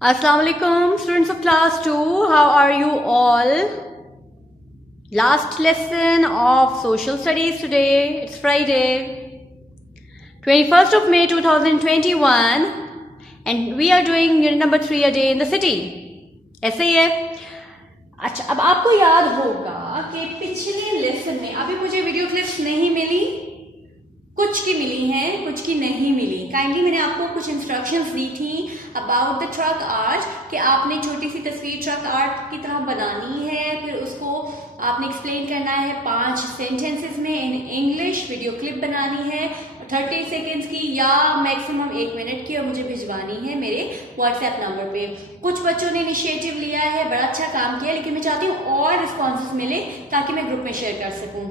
Assalamu alaikum, students of class 2. How are you all? Last lesson of social studies today. It's Friday, 21st of May 2021, and we are doing unit number 3, A Day in the City. ऐसे ही है. अच्छा, अब आपको याद होगा कि पिछले lesson में अभी मुझे वीडियो क्लिप्स नहीं मिली, कुछ की मिली हैं, कुछ की नहीं मिली. काइंडली मैंने आपको कुछ इंस्ट्रक्शंस दी थी अबाउट द ट्रक आर्ट कि आपने छोटी सी तस्वीर ट्रक आर्ट की तरह बनानी है, फिर उसको आपने एक्सप्लेन करना है 5 सेंटेंसेस में इन इंग्लिश. वीडियो क्लिप बनानी है 30 सेकेंड्स की या मैक्सिमम 1 मिनट की और मुझे भिजवानी है मेरे व्हाट्सएप नंबर पे. कुछ बच्चों ने इनिशिएटिव लिया है, बड़ा अच्छा काम किया, लेकिन मैं चाहती हूँ और रिस्पॉन्सेस मिले ताकि मैं ग्रुप में शेयर कर सकूँ.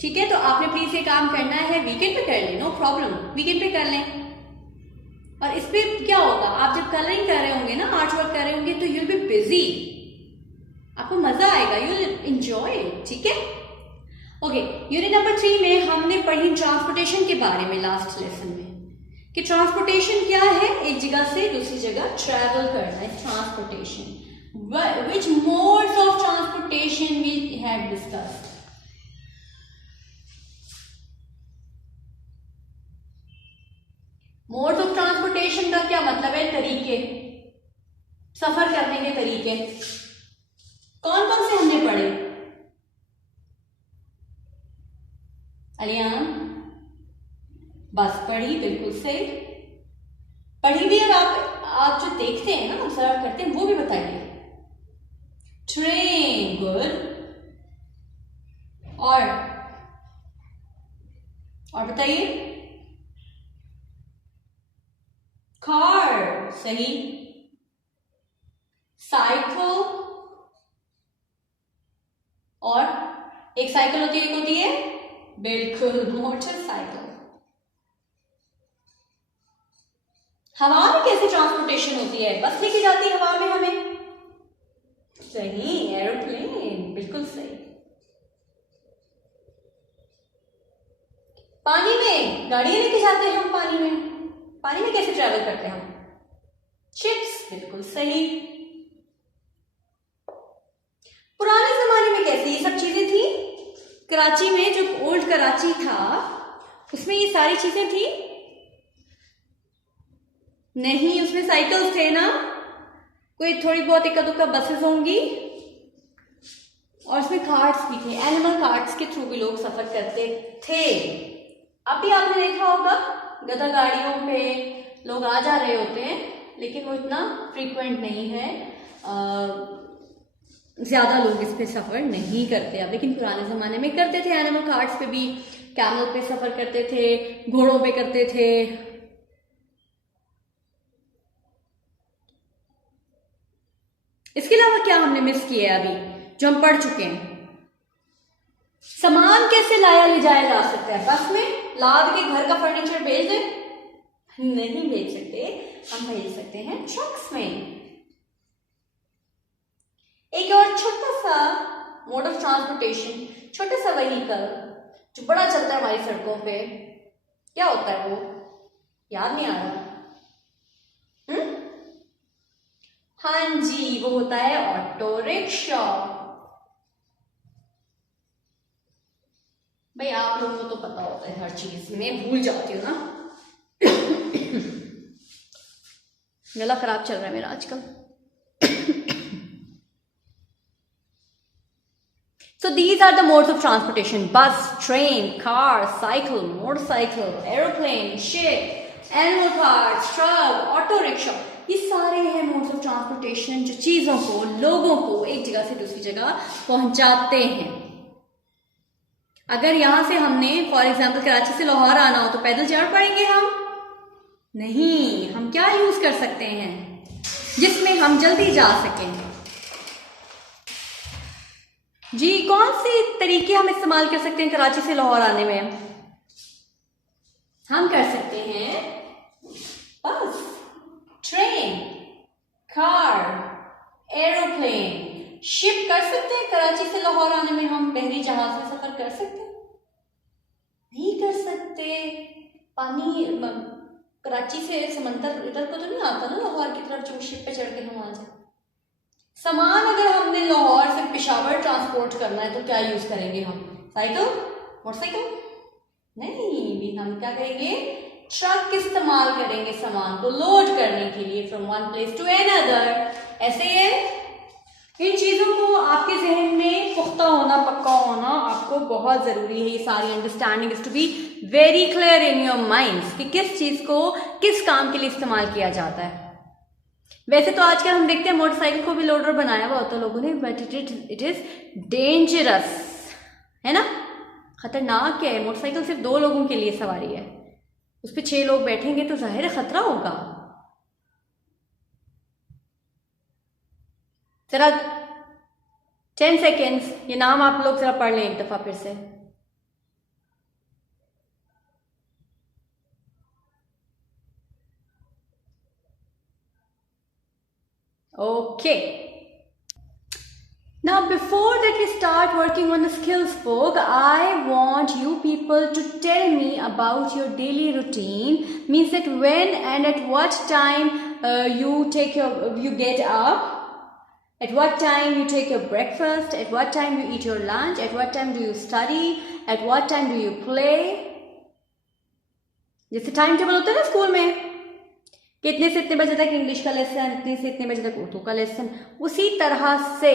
ठीक है, तो आपने प्लीज ये काम करना है. वीकेंड पे कर लें, नो प्रॉब्लम, वीकेंड पे कर लें. और इस पे क्या होगा, आप जब कलरिंग कर रहे होंगे ना, आर्ट वर्क कर रहे होंगे, तो यूल बी बिजी, आपको मजा आएगा, यूल एंजॉय. ठीक है, ओके. यूनिट नंबर 3 में हमने पढ़ी ट्रांसपोर्टेशन के बारे में लास्ट लेसन में कि ट्रांसपोर्टेशन क्या है, एक जगह से दूसरी जगह ट्रैवल करना है. Transportation, which modes of transportation we have discussed. Modes of transportation का क्या मतलब है? तरीके, सफर करने के तरीके. कौन कौन से हमने पढ़े? अलियान, बस पढ़ी, बिल्कुल सही पढ़ी भी. और आप जो देखते हैं ना, ऑब्जर्व करते हैं, वो भी बताइए. Train, good. और बताइए. कार, सही. साइकिल, और एक साइकिल होती है, एक होती है, बिल्कुल, मोटरसाइकिल. हवा में कैसे ट्रांसपोर्टेशन होती है? बस लेके जाती है हवा में हमें, सही. एरोप्लेन, बिल्कुल सही. पानी में गाड़ी लेके जाते हैं हम. पानी में कैसे ट्रैवल करते हैं हम? शिप्स, बिल्कुल सही. पुराने जमाने में कैसे ये सब चीजें थी? कराची में, जो ओल्ड कराची था, उसमें ये सारी चीजें थी नहीं. उसमें साइकिल्स थे ना, कोई थोड़ी बहुत इक्का दुक्का बसेस होंगी, और उसमें कार्ट्स भी थे. एनिमल कार्ट्स के थ्रू भी लोग सफर करते थे. अभी आपने देखा होगा गधा गाड़ियों पे लोग आ जा रहे होते हैं, लेकिन वो इतना फ्रीक्वेंट नहीं है, ज्यादा लोग इस पे सफर नहीं करते अब. लेकिन पुराने जमाने में करते थे. एनिमल कार्ट्स पे भी, कैमल पे सफर करते थे, घोड़ों पे करते थे. इसके अलावा क्या हमने मिस किया है अभी जो हम पढ़ चुके हैं? सामान कैसे लाया ले जाया जा सकता है? बस में लाद के घर का फर्नीचर भेज दे? नहीं भेज सकते. हम भेज सकते हैं ट्रक्स में. एक और छोटा सा मोड ऑफ ट्रांसपोर्टेशन, छोटा सा व्हीकल जो बड़ा चलता है हमारी सड़कों पे, क्या होता है वो? याद नहीं आ रहा. हाँ जी, वो होता है ऑटो रिक्शा. भाई आप लोगों को तो पता होता है हर चीज, मैं भूल जाती हूँ ना. गला खराब चल रहा है मेरा आजकल. So these are the modes of transportation: bus, train, car, cycle, motorcycle, aeroplane, ship, animal carts, truck, auto rickshaw. ये सारे हैं modes of transportation जो चीजों को, लोगों को एक जगह से दूसरी जगह पहुंचाते हैं. अगर यहां से हमने फॉर एग्जाम्पल कराची से लाहौर आना हो तो पैदल चढ़ पड़ेंगे हम? नहीं. हम क्या यूज कर सकते हैं जिसमें हम जल्दी जा सकें? जी, कौन से तरीके हम इस्तेमाल कर सकते हैं कराची से लाहौर आने में? हम कर सकते हैं बस, ट्रेन, कार, एरोप्लेन, शिप कर सकते हैं. कराची से लाहौर आने में हम बहरी जहाज में सफर कर सकते हैं? नहीं कर सकते. पानी कराची से समंदर इधर को तो नहीं आता ना, लाहौर की तरफ जो शिप पे चढ़ के हम आ जाए। सामान अगर हमने लाहौर से पेशावर ट्रांसपोर्ट करना है तो क्या यूज करेंगे हम? Cycle, motorcycle? नहीं, भी हम क्या करेंगे? ट्रक इस्तेमाल करेंगे सामान को लोड करने के लिए from one place to another. ऐसे है, इन चीजों को आपके जहन में पुख्ता होना, पक्का होना आपको बहुत जरूरी है। ये सारी understanding is to be very clear in your minds कि किस चीज को किस काम के लिए इस्तेमाल किया जाता है। वैसे तो आजकल हम देखते हैं मोटरसाइकिल को भी लोडर बनाया हुआ होता है लोगों ने, बट इट इज डेंजरस, है ना, खतरनाक है। मोटरसाइकिल सिर्फ 2 लोगों के लिए सवारी है, उस पर 6 लोग बैठेंगे तो जाहिर है खतरा होगा। जरा 10 सेकेंड्स ये नाम आप लोग जरा पढ़ लें एक दफा फिर से। Okay, now before that we start working on the skills book, I want you people to tell me about your daily routine. Means that when and at what time you get up, at what time you take your breakfast, at what time you eat your lunch, at what time do you study, at what time do you play. जैसे time table होता है ना school में, कितने से इतने बजे तक इंग्लिश का लेसन, इतने से इतने बजे तक उर्दू का लेसन, उसी तरह से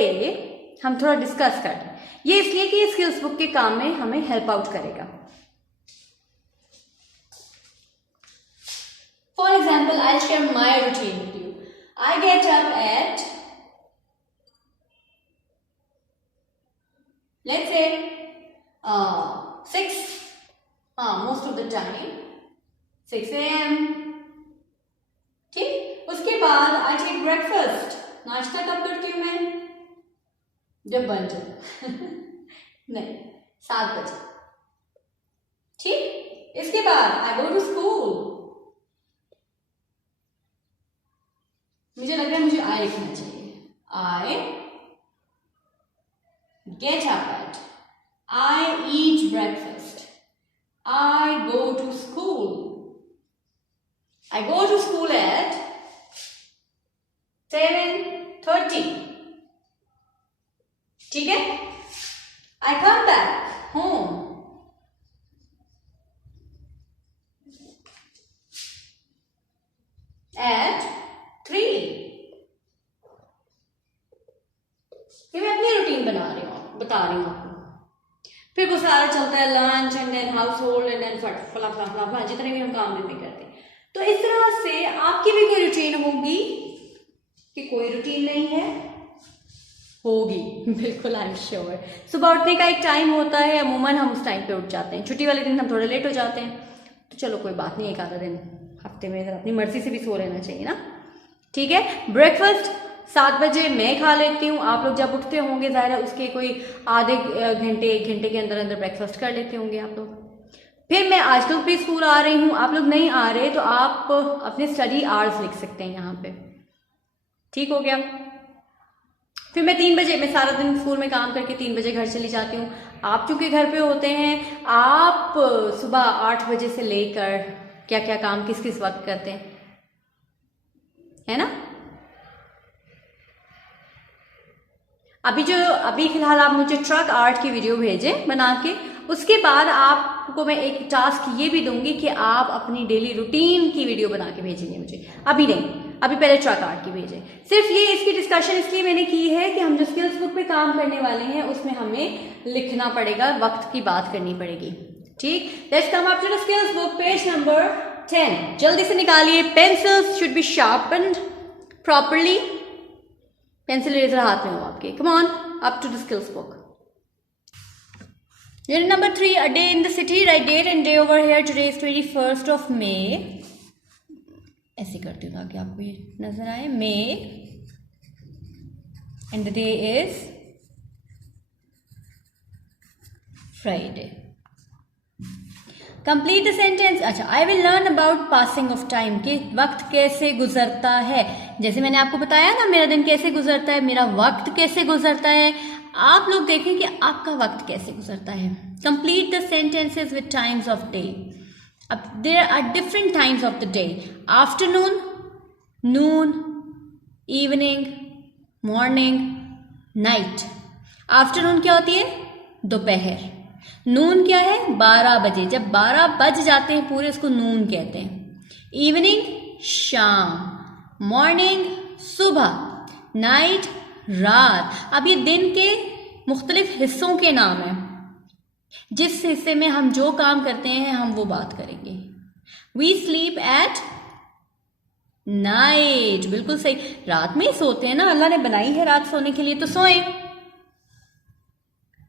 हम थोड़ा डिस्कस कर लें। ये इसलिए कि ये स्किल्स बुक के काम में हमें हेल्प आउट करेगा। For example, I share my routine with you. I get up at, let's say 6, most of the time 6 AM, ठीक। उसके बाद आई टेक ब्रेकफास्ट, नाश्ता कब करती हूँ मैं? जब बन जाए नहीं, 7 बजे, ठीक। इसके बाद आई गो टू स्कूल, मुझे लग रहा है मुझे आई लिखना चाहिए। आई get up at, I eat breakfast, I go to school. I go to school at 7:30, ठीक है। I come back home at 3. ये मैं अपनी रूटीन बता रही हूँ आपको। फिर वो सारा चलता है, lunch and then household and then फला फला फला फला, जितने भी हम काम दिन में करते हैं। तो इस तरह से आपकी भी कोई रूटीन होगी कि कोई रूटीन नहीं है? होगी, बिल्कुल, आई एम श्योर। सुबह उठने का एक टाइम होता है, अमूमन हम उस टाइम पे उठ जाते हैं। छुट्टी वाले दिन हम थोड़ा लेट हो जाते हैं, तो चलो कोई बात नहीं, एक आधा दिन हफ्ते में अपनी मर्जी से भी सो लेना चाहिए ना, ठीक है। ब्रेकफास्ट 7 बजे मैं खा लेती हूँ। आप लोग जब उठते होंगे जाहिर है उसके कोई आधे घंटे 1 घंटे के अंदर अंदर ब्रेकफास्ट कर लेते होंगे आप लोग। फिर मैं आजकल भी स्कूल आ रही हूँ, आप लोग नहीं आ रहे तो आप अपने स्टडी आवर्स लिख सकते हैं यहाँ पे, ठीक हो गया। फिर मैं 3 बजे, मैं सारा दिन स्कूल में काम करके 3 बजे घर चली जाती हूँ। आप चूंकि घर पे होते हैं, आप सुबह 8 बजे से लेकर क्या क्या काम किस किस वक्त करते हैं, है ना। अभी फिलहाल आप मुझे ट्रक आर्ट की वीडियो भेजें बना के, उसके बाद आपको मैं एक टास्क ये भी दूंगी कि आप अपनी डेली रूटीन की वीडियो बना के भेजेंगे मुझे। अभी नहीं, अभी पहले ट्रक आर्ट की भेजें। सिर्फ ये इसकी डिस्कशन इसलिए मैंने की है कि हम जो स्किल्स बुक पे काम करने वाले हैं उसमें हमें लिखना पड़ेगा, वक्त की बात करनी पड़ेगी, ठीक। Let's come up to the skills book, page number 10। जल्दी से निकालिए। Pencils should be sharpened properly. Pencil eraser हाथ में हो आपके। Come on up to the skills book. Unit number 3, a day in the city. Write date and day over here. Today is 21st of May. ऐसे करती हूँ ताकि आपको ये नजर आए। May and the day is Friday. Complete the sentence. अच्छा, I will learn about passing of time, कि वक्त कैसे गुजरता है। जैसे मैंने आपको बताया ना, मेरा दिन कैसे गुजरता है, मेरा वक्त कैसे गुजरता है, आप लोग देखें कि आपका वक्त कैसे गुजरता है। Complete the sentences with times of day. अब there are different times of the day, afternoon, noon, evening, morning, night. Afternoon क्या होती है? दोपहर। नून क्या है? 12 बजे। जब 12 बज जाते हैं पूरे, उसको नून कहते हैं। इवनिंग शाम, मॉर्निंग सुबह, नाइट रात। अब ये दिन के मुख्तलिफ हिस्सों के नाम हैं। जिस हिस्से में हम जो काम करते हैं हम वो बात करेंगे। वी स्लीप एट नाइट, बिल्कुल सही, रात में ही सोते हैं ना, अल्लाह ने बनाई है रात सोने के लिए, तो सोएं,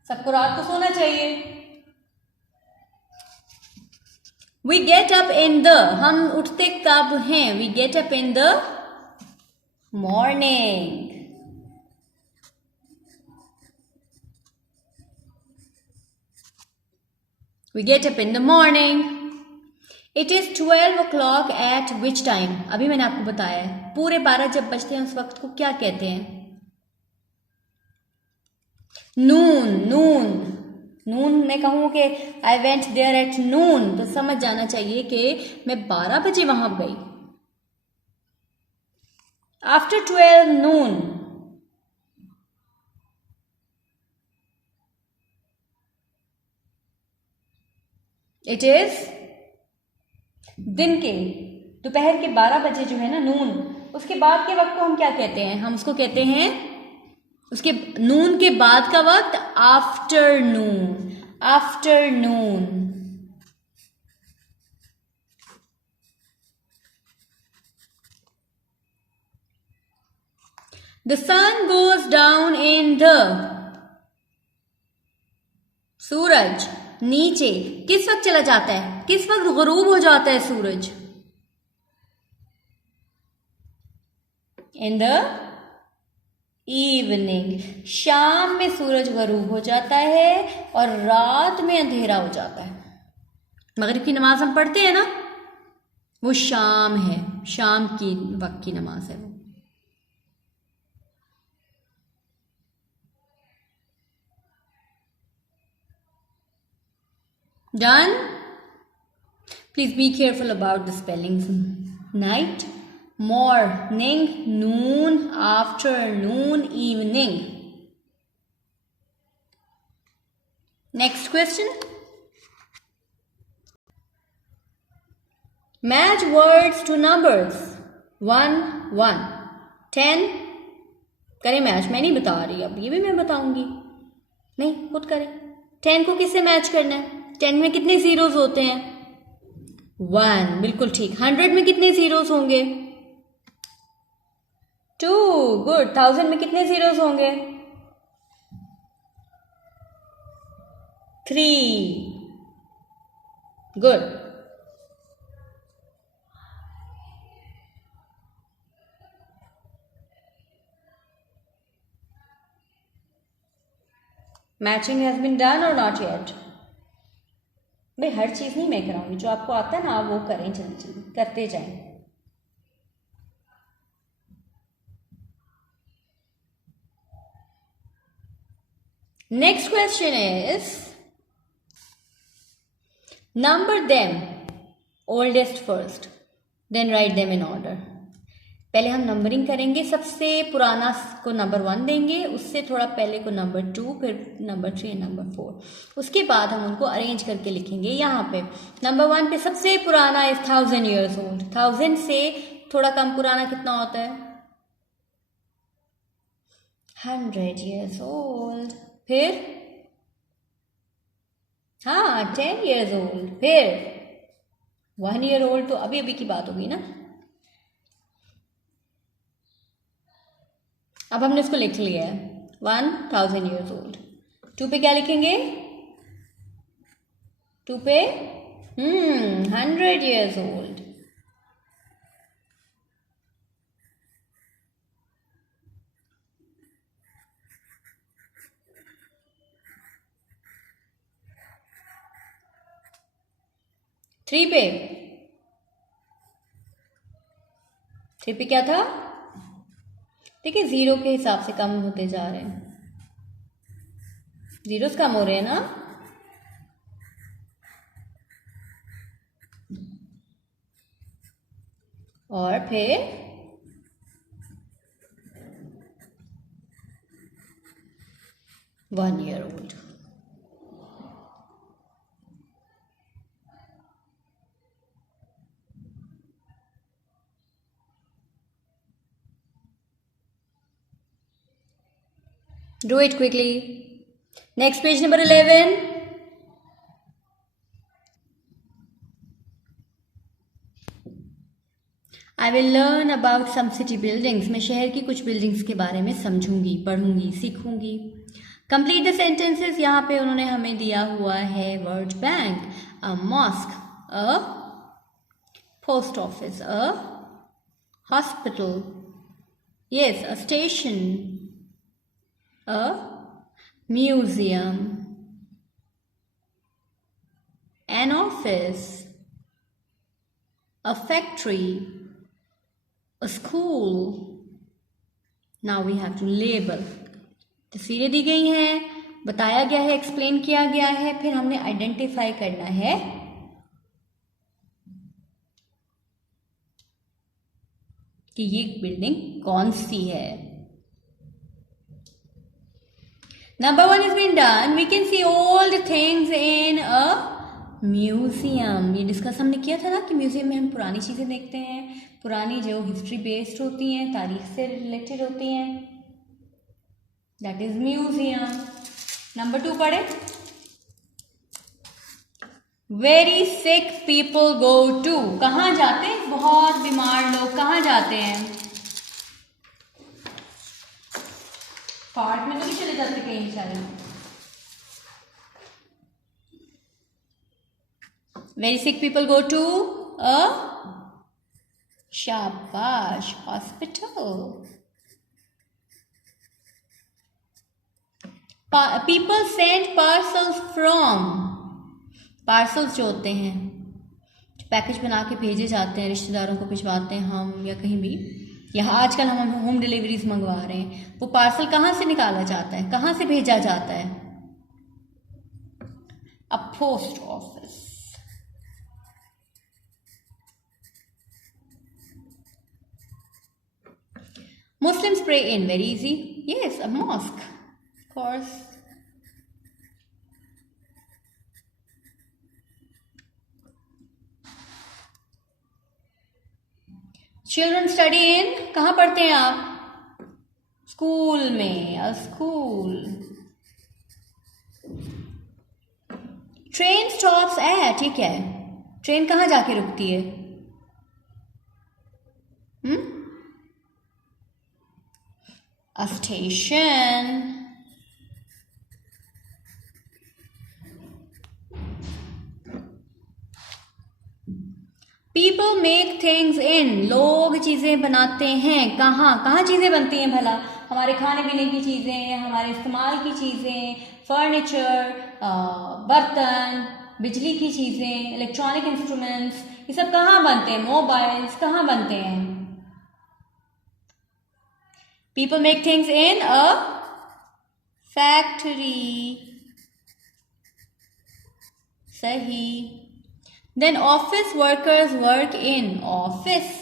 सबको रात को सोना चाहिए। We get up in the, हम उठते कब हैं? We get up in the morning. We get up in the morning. It is 12 o'clock at which time? अभी मैंने आपको बताया है, पूरे 12 जब बजते हैं उस वक्त को क्या कहते हैं? नून। नून, नून मैं कहूं कि I went there at noon, तो समझ जाना चाहिए कि मैं 12 बजे वहां गई। आफ्टर 12 नून, इट इज दिन के, दोपहर के 12 बजे जो है ना नून, उसके बाद के वक्त को हम क्या कहते हैं? हम उसको कहते हैं, उसके नून के बाद का वक्त afternoon. Afternoon. The sun goes down in the, सूरज नीचे किस वक्त चला जाता है? किस वक्त गुरूब हो जाता है सूरज? In the evening. शाम में सूरज गरूब हो जाता है और रात में अंधेरा हो जाता है। मगरिब की नमाज हम पढ़ते हैं ना, वो शाम है, शाम की वक्त की नमाज है वो। Done? Please be careful about the spellings. Night, morning, noon, afternoon, evening. Next question. Match words to numbers. 1 1 10 करें मैच। मैं नहीं बता रही, अब ये भी मैं बताऊंगी, नहीं खुद करें। 10 को किससे मैच करना है? 10 में कितने जीरोस होते हैं? 1, बिल्कुल ठीक। 100 में कितने जीरोस होंगे? 2, गुड। 1000 में कितने जीरोस होंगे? 3, good. Matching has been done और नॉट येट? भाई हर चीज नहीं मैं कराऊंगी, जो आपको आता है ना आप वो करें, जल्दी जल्दी करते जाएं। Next question is, number them oldest first, then write them in order. पहले हम नंबरिंग करेंगे, सबसे पुराना को नंबर 1 देंगे, उससे थोड़ा पहले को नंबर 2, फिर नंबर 3, नंबर 4। उसके बाद हम उनको अरेंज करके लिखेंगे। यहाँ पे नंबर 1 पे सबसे पुराना इज 1000 years old। 1000 से थोड़ा कम पुराना कितना होता है? 100 years old। फिर हाँ 10 years old। फिर 1 year old, तो अभी अभी की बात होगी ना। अब हमने इसको लिख लिया है 1000 years old। 2 पे क्या लिखेंगे? 2 पे 100 years old। थ्री पे क्या था? देखिए 0 के हिसाब से कम होते जा रहे हैं, जीरोस कम हो रहे हैं ना। और फिर 1 year old. Do it quickly. Next, page number 11. I will learn about some city buildings. मैं शहर की कुछ बिल्डिंग्स के बारे में समझूंगी, पढ़ूंगी, सीखूंगी. Complete the sentences. यहाँ पे उन्होंने हमें दिया हुआ है word bank, a mosque, a post office, a hospital, yes, a station, a museum, an office, a factory, a school. Now we have to label. तस्वीरें दी गई हैं, बताया गया है, एक्सप्लेन किया गया है, फिर हमने आइडेंटिफाई करना है कि ये बिल्डिंग कौन सी है. Number 1 has been done. We can see all the things in a museum. ये डिस्कस हमने किया था ना कि म्यूजियम में हम पुरानी चीज़ें देखते हैं, पुरानी जो हिस्ट्री बेस्ड होती हैं, तारीख से रिलेटेड होती हैं. That is museum. नंबर 2 पढ़े. Very sick people go to. कहाँ जाते हैं? बहुत बीमार लोग कहाँ जाते हैं? पार्क में तो नहीं चले जाते कहीं बेचारे. Very sick people go to a shabash hospital. People send parcels from. Parcels जो होते हैं, पैकेज बना के भेजे जाते हैं, रिश्तेदारों को भिजवाते हैं हम या कहीं भी. यहाँ आजकल हम होम डिलीवरीज मंगवा रहे हैं. वो पार्सल कहाँ से निकाला जाता है, कहाँ से भेजा जाता है? अ post office. Muslims pray in. Very easy. Yes, a mosque. Of course. Children study in. कहाँ पढ़ते हैं आप? स्कूल में. A school. Train stops at. ठीक है. ट्रेन कहाँ जाके रुकती है? A station. People make things in. लोग चीज़ें बनाते हैं. कहाँ कहाँ चीज़ें बनती हैं भला? हमारे खाने पीने की चीज़ें, हमारे इस्तेमाल की चीज़ें, फर्नीचर, बर्तन, बिजली की चीज़ें, इलेक्ट्रॉनिक इंस्ट्रूमेंट्स, ये सब कहाँ बनते हैं? मोबाइल्स कहाँ बनते हैं? People make things in a factory. सही. Then office workers work in office.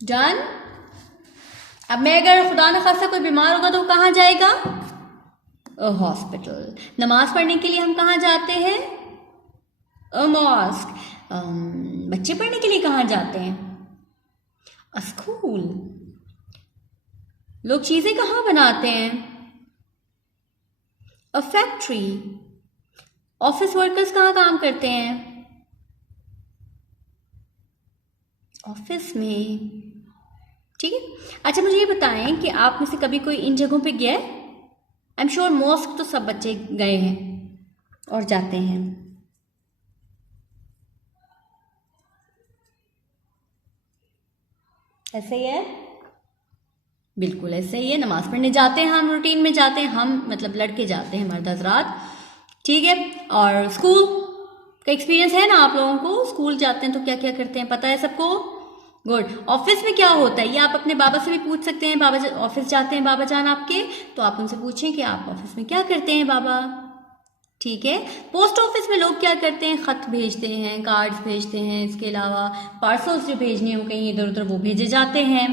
Done. अब मैं अगर खुदा न खास्ता कोई बीमार होगा तो कहाँ जाएगा? हॉस्पिटल. नमाज पढ़ने के लिए हम कहाँ जाते हैं? A mosque. बच्चे पढ़ने के लिए कहाँ जाते हैं? अ स्कूल. लोग चीज़ें कहाँ बनाते हैं? A factory. ऑफिस वर्कर्स कहाँ काम करते हैं? ऑफिस में. ठीक है. अच्छा मुझे ये बताएं कि आप में से कभी कोई इन जगहों पे गया है? आई एम श्योर मॉस्क तो सब बच्चे गए हैं और जाते हैं. ऐसे ही है. बिल्कुल ऐसे ही है. नमाज पढ़ने जाते हैं हम, रूटीन में जाते हैं हम, मतलब लड़के जाते हैं, मर्द हजरात. ठीक है. और स्कूल का एक्सपीरियंस है ना आप लोगों को? स्कूल जाते हैं तो क्या क्या करते हैं पता है सबको? गुड। ऑफिस में क्या होता है ये आप अपने बाबा से भी पूछ सकते हैं। बाबा ऑफिस जाते हैं बाबा जान आपके, तो आप उनसे पूछें कि आप ऑफिस में क्या करते हैं बाबा। ठीक है। पोस्ट ऑफिस में लोग क्या करते हैं, खत भेजते हैं, कार्ड्स भेजते हैं, इसके अलावा पार्सल्स जो भेजने हो कहीं इधर उधर वो भेजे जाते हैं।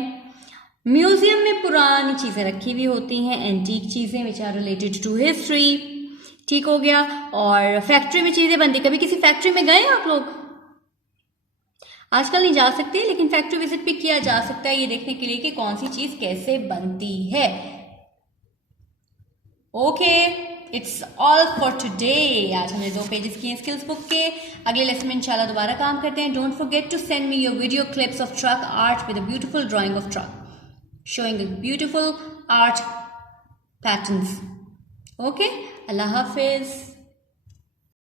म्यूजियम में पुरानी चीज़ें रखी हुई होती हैं, एंटीक चीज़ें which are related to history. ठीक हो गया। और फैक्ट्री में चीज़ें बनती, कभी किसी फैक्ट्री में गए आप लोग? आजकल नहीं जा सकते लेकिन फैक्ट्री विजिट भी किया जा सकता है ये देखने के लिए कि कौन सी चीज़ कैसे बनती है। Okay, it's all for today. आज हमने 2 पेजेस किए स्किल्स बुक के। अगले लेसन में इंशाल्लाह दोबारा काम करते हैं। Don't forget to send me your video clips of truck art with a beautiful drawing of truck showing a beautiful art patterns. Okay, Allah Hafiz.